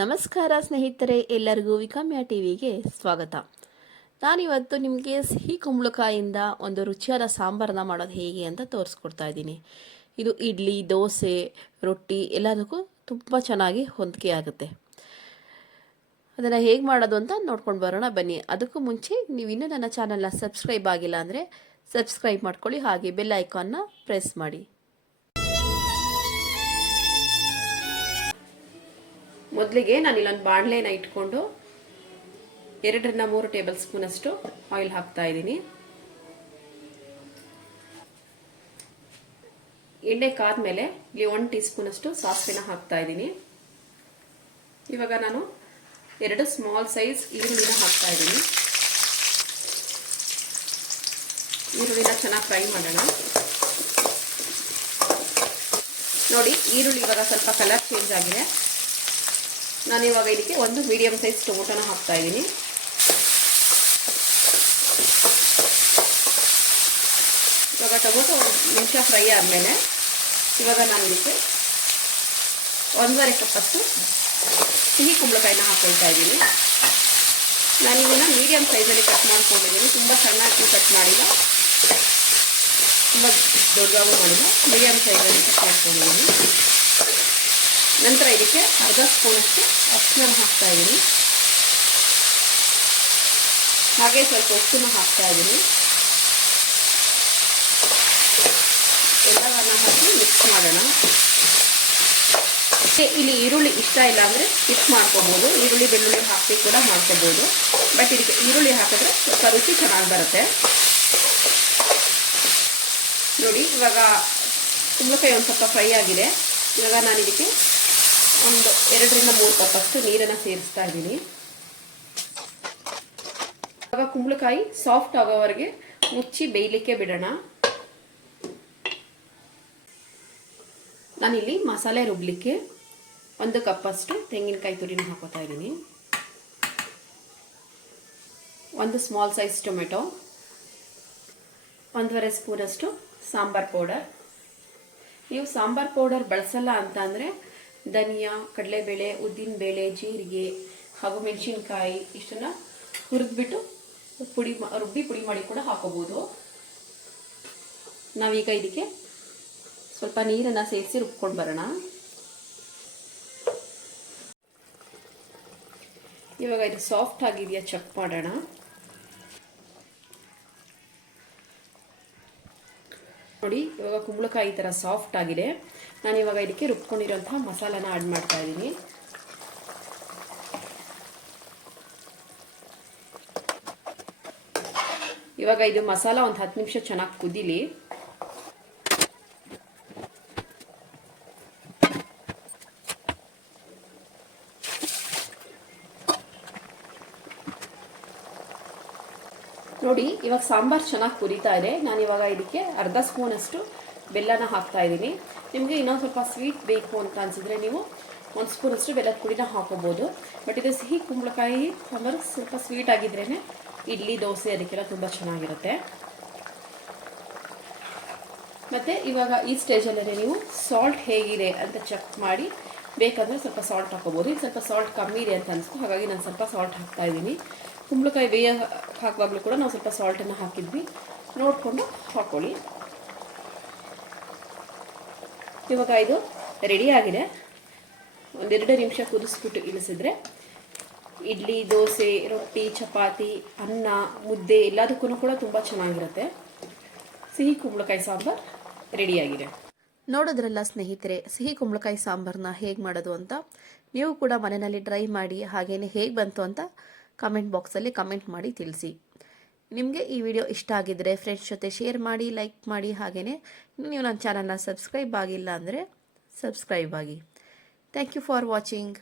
ನಮಸ್ಕಾರ ಸ್ನೇಹಿತರೆ, ಎಲ್ಲರಿಗೂ ವಿಕಮ್ಯ ಟಿವಿಗೆ ಸ್ವಾಗತ. ನಾನಿವತ್ತು ನಿಮಗೆ ಸಿಹಿ ಕುಂಬಳಕಾಯಿಂದ ಒಂದು ರುಚಿಯಾದ ಸಾಂಬಾರನ್ನ ಮಾಡೋದು ಹೇಗೆ ಅಂತ ತೋರಿಸ್ಕೊಡ್ತಾ ಇದ್ದೀನಿ. ಇದು ಇಡ್ಲಿ, ದೋಸೆ, ರೊಟ್ಟಿ ಎಲ್ಲದಕ್ಕೂ ತುಂಬ ಚೆನ್ನಾಗಿ ಹೊಂದಿಕೆ ಆಗುತ್ತೆ. ಅದನ್ನು ಹೇಗೆ ಮಾಡೋದು ಅಂತ ನೋಡ್ಕೊಂಡು ಬರೋಣ ಬನ್ನಿ. ಅದಕ್ಕೂ ಮುಂಚೆ ನೀವು ಇನ್ನೂ ನನ್ನ ಚಾನಲ್ನ ಸಬ್ಸ್ಕ್ರೈಬ್ ಆಗಿಲ್ಲ ಅಂದರೆ ಸಬ್ಸ್ಕ್ರೈಬ್ ಮಾಡ್ಕೊಳ್ಳಿ, ಹಾಗೆ ಬೆಲ್ ಐಕಾನ್ನ ಪ್ರೆಸ್ ಮಾಡಿ. ಮೊದಲಿಗೆ ನಾನು ಇಲ್ಲೊಂದು ಬಾಣಲೆನ ಇಟ್ಕೊಂಡು 2ರಿಂದ 3 ಟೇಬಲ್ ಸ್ಪೂನ್ ಅಷ್ಟು ಆಯಿಲ್ ಹಾಕ್ತಾ ಇದ್ದೀನಿ. ಎಣ್ಣೆ ಕಾದ್ಮೇಲೆ ಇಲ್ಲಿ 1 ಟೀ ಸ್ಪೂನ್ ಅಷ್ಟು ಸಾಸಿವೆನ ಹಾಕ್ತಾ ಇದ್ದೀನಿ. ಇವಾಗ ನಾನು 2 ಸ್ಮಾಲ್ ಸೈಜ್ ಈರುಳ್ಳಿನ ಹಾಕ್ತಾ ಇದ್ದೀನಿ. ಈರುಳ್ಳಿನ ಚೆನ್ನಾಗಿ ಫ್ರೈ ಮಾಡೋಣ. ನೋಡಿ, ಈರುಳ್ಳಿ ಇವಾಗ ಸ್ವಲ್ಪ ಕಲರ್ ಚೇಂಜ್ ಆಗಿದೆ. ನಾನು ಇವಾಗ ಇದಕ್ಕೆ ಒಂದು ಮೀಡಿಯಂ ಸೈಜ್ ಟೊಮೊಟೊನ ಹಾಕ್ತಾ ಇದ್ದೀನಿ. ಇವಾಗ ಟೊಮೊಟೊ 1 ನಿಮಿಷ ಫ್ರೈ ಆದಮೇಲೆ ಇವಾಗ ನಾನು ಇದಕ್ಕೆ 1.5 ಕಪ್ಪಷ್ಟು ಸಿಹಿ ಕುಂಬಳಕಾಯಿನ ಹಾಕ್ಕೊಳ್ತಾ ಇದ್ದೀನಿ. ನಾನು ಇದನ್ನು ಮೀಡಿಯಂ ಸೈಜಲ್ಲಿ ಕಟ್ ಮಾಡ್ಕೊಂಡಿದ್ದೀನಿ. ತುಂಬ ಸಣ್ಣಾಗಿ ಕಟ್ ಮಾಡಿಲ್ಲ, ತುಂಬ ದೊಡ್ಡದಾಗೂ ಮಾಡಿಲ್ಲ, ಮೀಡಿಯಂ ಸೈಜಲ್ಲಿ ಕಟ್ ಮಾಡ್ಕೊಂಡಿದ್ದೀನಿ. ನಂತರ ಇದಕ್ಕೆ 1/2 ಸ್ಪೂನಷ್ಟು ಅರಿಶಿನ ಹಾಕ್ತಾ ಇದ್ದೀನಿ. ಹಾಗೆ ಸ್ವಲ್ಪ ಉಪ್ಪನ್ನು ಹಾಕ್ತಾ ಇದ್ದೀನಿ. ಎಲ್ಲವನ್ನ ಹಾಕಿ ಮಿಕ್ಸ್ ಮಾಡೋಣ. ಇಲ್ಲಿ ಈರುಳ್ಳಿ ಇಷ್ಟ ಇಲ್ಲ ಅಂದರೆ ಸ್ಕಿಪ್ ಮಾಡ್ಕೋಬೋದು, ಈರುಳ್ಳಿ ಬೆಳ್ಳುಳ್ಳಿ ಹಾಕಿ ಕೂಡ ಮಾಡ್ಕೋಬೋದು. ಬಟ್ ಇದಕ್ಕೆ ಈರುಳ್ಳಿ ಹಾಕಿದ್ರೆ ಸ್ವಲ್ಪ ರುಚಿ ಚೆನ್ನಾಗಿ ಬರುತ್ತೆ. ನೋಡಿ, ಇವಾಗ ಕುಂಬಳಕಾಯಿ ಒಂದು ಸ್ವಲ್ಪ ಫ್ರೈ ಆಗಿದೆ. ಇವಾಗ ನಾನು ಇದಕ್ಕೆ ಒಂದು 2ರಿಂದ 3 ಕಪ್ಪಷ್ಟು ನೀರನ್ನು ಸೇರಿಸ್ತಾ ಇದ್ದೀನಿ. ಇವಾಗ ಕುಂಬಳಕಾಯಿ ಸಾಫ್ಟ್ ಆಗೋವರೆಗೆ ಮುಚ್ಚಿ ಬೇಯಲಿಕ್ಕೆ ಬಿಡೋಣ. ನಾನಿಲ್ಲಿ ಮಸಾಲೆ ರುಬ್ಲಿಕ್ಕೆ 1 ಕಪ್ಪಷ್ಟು ತೆಂಗಿನಕಾಯಿ ತುರಿನ ಹಾಕೋತಾ ಇದ್ದೀನಿ. 1 ಸ್ಮಾಲ್ ಸೈಜ್ ಟೊಮೆಟೊ, 1.5 ಸ್ಪೂನಷ್ಟು ಸಾಂಬಾರ್ ಪೌಡರ್. ನೀವು ಸಾಂಬಾರ್ ಪೌಡರ್ ಬಳಸಲ್ಲ ಅಂತ ಅಂದರೆ ಧನಿಯಾ, ಕಡಲೆಬೇಳೆ, ಉದ್ದಿನಬೇಳೆ, ಜೀರಿಗೆ ಹಾಗೂ ಮೆಣಸಿನ್ಕಾಯಿ ಇಷ್ಟನ್ನು ಹುರಿದ್ಬಿಟ್ಟು ರುಬ್ಬಿ ಪುಡಿ ಮಾಡಿ ಕೂಡ ಹಾಕೋಬೋದು. ನಾವೀಗ ಇದಕ್ಕೆ ಸ್ವಲ್ಪ ನೀರನ್ನು ಸೇರಿಸಿ ರುಬ್ಕೊಂಡು ಬರೋಣ. ಇವಾಗ ಇದು ಸಾಫ್ಟ್ ಆಗಿದೆಯಾ ಚೆಕ್ ಮಾಡೋಣ. ನೋಡಿ, ಇವಾಗ ಕುಂಬಳಕಾಯಿ ಈ ಥರ ಸಾಫ್ಟ್ ಆಗಿದೆ. ನಾನು ಇವಾಗ ಇದಕ್ಕೆ ರುಬ್ಕೊಂಡಿರೋಂತಹ ಮಸಾಲಾನ ಆಡ್ ಮಾಡ್ತಾ ಇದ್ದೀನಿ. ಇವಾಗ ಇದು ಮಸಾಲ ಒಂದು 10 ನಿಮಿಷ ಚೆನ್ನಾಗಿ ಕುದೀಲಿ. ನೋಡಿ, ಇವಾಗ ಸಾಂಬಾರು ಚೆನ್ನಾಗಿ ಕುದೀತಾ ಇದೆ. ನಾನು ಇವಾಗ ಇದಕ್ಕೆ 1/2 ಸ್ಪೂನಷ್ಟು ಬೆಲ್ಲನ ಹಾಕ್ತಾ ಇದ್ದೀನಿ. ನಿಮಗೆ ಇನ್ನೊಂದು ಸ್ವಲ್ಪ ಸ್ವೀಟ್ ಬೇಕು ಅಂತ ಅನಿಸಿದ್ರೆ ನೀವು 1 ಸ್ಪೂನಷ್ಟು ಬೆಲ್ಲದ ಪುಡಿನ ಹಾಕೋಬೋದು. ಬಟ್ ಇದು ಸಿಹಿ ಕುಂಬಳಕಾಯಿ ಸಾಂಬಾರು ಸ್ವಲ್ಪ ಸ್ವೀಟ್ ಆಗಿದ್ರೇ ಇಡ್ಲಿ, ದೋಸೆ ಅದಕ್ಕೆಲ್ಲ ತುಂಬ ಚೆನ್ನಾಗಿರುತ್ತೆ. ಮತ್ತು ಇವಾಗ ಈ ಸ್ಟೇಜಲ್ಲೇ ನೀವು ಸಾಲ್ಟ್ ಹೇಗಿದೆ ಅಂತ ಚೆಕ್ ಮಾಡಿ ಬೇಕಂದರೆ ಸ್ವಲ್ಪ ಸಾಲ್ಟ್ ಹಾಕೋಬೋದು. ಇದು ಸ್ವಲ್ಪ ಸಾಲ್ಟ್ ಕಮ್ಮಿ ಇದೆ ಅಂತ ಅನಿಸ್ತು, ಹಾಗಾಗಿ ನಾನು ಸ್ವಲ್ಪ ಸಾಲ್ಟ್ ಹಾಕ್ತಾ ಇದ್ದೀನಿ. ಕುಂಬಳಕಾಯಿ ಬೇಯ ಹಾಕುವಾಗಲೂ ಕೂಡ ನಾವು ಸ್ವಲ್ಪ ಸಾಲ್ಟನ್ನು ಹಾಕಿದ್ವಿ, ನೋಡಿಕೊಂಡು ಹಾಕ್ಕೊಳ್ಳಿ. ಇವಾಗ ಇದು ರೆಡಿ ಆಗಿದೆ. 1-2 ನಿಮಿಷ ಕುದಿಸ್ಬಿಟ್ಟು ಇಳಿಸಿದ್ರೆ ಇಡ್ಲಿ, ದೋಸೆ, ರೊಟ್ಟಿ, ಚಪಾತಿ, ಅನ್ನ, ಮುದ್ದೆ ಎಲ್ಲದಕ್ಕೂ ಕೂಡ ತುಂಬ ಚೆನ್ನಾಗಿರುತ್ತೆ. ಸಿಹಿ ಕುಂಬಳಕಾಯಿ ಸಾಂಬಾರು ರೆಡಿಯಾಗಿದೆ. ನೋಡಿದ್ರಲ್ಲ ಸ್ನೇಹಿತರೆ, ಸಿಹಿ ಕುಂಬಳಕಾಯಿ ಸಾಂಬಾರನ್ನ ಹೇಗೆ ಮಾಡೋದು ಅಂತ. ನೀವು ಕೂಡ ಮನೆಯಲ್ಲಿ ಟ್ರೈ ಮಾಡಿ, ಹಾಗೆಯೇ ಹೇಗೆ ಬಂತು ಅಂತ ಕಮೆಂಟ್ ಬಾಕ್ಸಲ್ಲಿ ಕಮೆಂಟ್ ಮಾಡಿ ತಿಳಿಸಿ. ನಿಮಗೆ ಈ ವಿಡಿಯೋ ಇಷ್ಟ ಆಗಿದ್ದರೆ ಫ್ರೆಂಡ್ಸ್ ಜೊತೆ ಶೇರ್ ಮಾಡಿ, ಲೈಕ್ ಮಾಡಿ, ಹಾಗೆಯೇ ನೀವು ನನ್ನ ಚಾನಲ್ನ ಸಬ್ಸ್ಕ್ರೈಬ್ ಆಗಿಲ್ಲ ಅಂದರೆ ಸಬ್ಸ್ಕ್ರೈಬ್ ಆಗಿ. Thank you for watching.